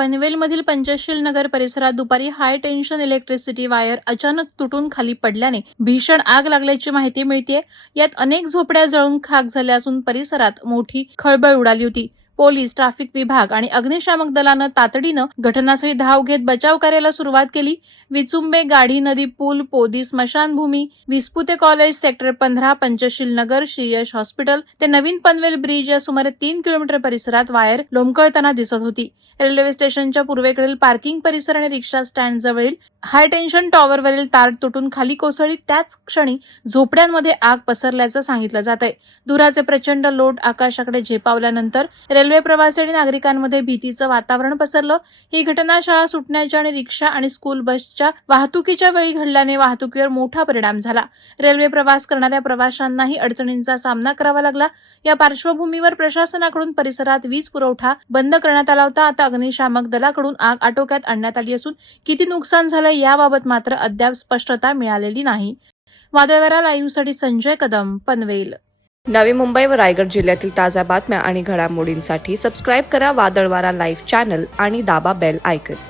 पनवेलमधील पंचशील नगर परिसरात दुपारी हाय tension electricity wire अचानक तुटून खाली पडल्याने भीषण आग लागल्याची माहिती मिळतेय। यात अनेक झोपड्या जळून खाक झाल्या असून परिसरात मोठी खळबळ उडाली होती। पोलीस, ट्रॅफिक विभाग आणि अग्निशामक दलानं तातडीनं घटनास्थळी धाव घेत बचाव कार्याला सुरुवात केली। विचुंबे, गाढी नदी पूल, पोदी स्मशानभूमी, Vispute college, sector 15, Panchsheel Nagar, Shriyash hospital ते नवीन पनवेल ब्रिज या सुमारे 3 किलोमीटर परिसरात वायर लोंबकळताना दिसत होती। रेल्वे स्टेशनच्या पूर्वेकडील पार्किंग परिसर आणि रिक्षा स्टँड जवळील हाय टेन्शन टॉवरवरील तार तुटून खाली कोसळली। त्याच क्षणी झोपड्यांमध्ये आग पसरल्याचं सांगितलं जात आहे। धुराचे प्रचंड लोट आकाशाकडे झेपावल्यानंतर रेल्वे प्रवासी आणि नागरिकांमध्ये भीतीचं वातावरण पसरलं। ही घटना शाळा सुटण्याच्या आणि रिक्षा आणि स्कूल बसच्या वाहतुकीच्या वेळी घडल्याने वाहतुकीवर मोठा परिणाम झाला। रेल्वे प्रवास करणाऱ्या प्रवाशांनाही अडचणींचा सामना करावा लागला। या पार्श्वभूमीवर प्रशासनाकडून परिसरात वीज पुरवठा बंद करण्यात आला होता। आता अग्निशामक दलाकडून आग आटोक्यात आणण्यात आली असून किती नुकसान झालं याबाबत मात्र अद्याप स्पष्टता मिळालेली नाही। वादळवारा लाईव्हसाठी संजय कदम, पनवेल। नवी मुंबई व रायगड जिल्ह्यातील ताज्या बातम्या आणि घडामोडींसाठी सबस्क्राईब करा वादळवारा लाईव्ह चॅनल आणि दाबा बेल आयकॉन।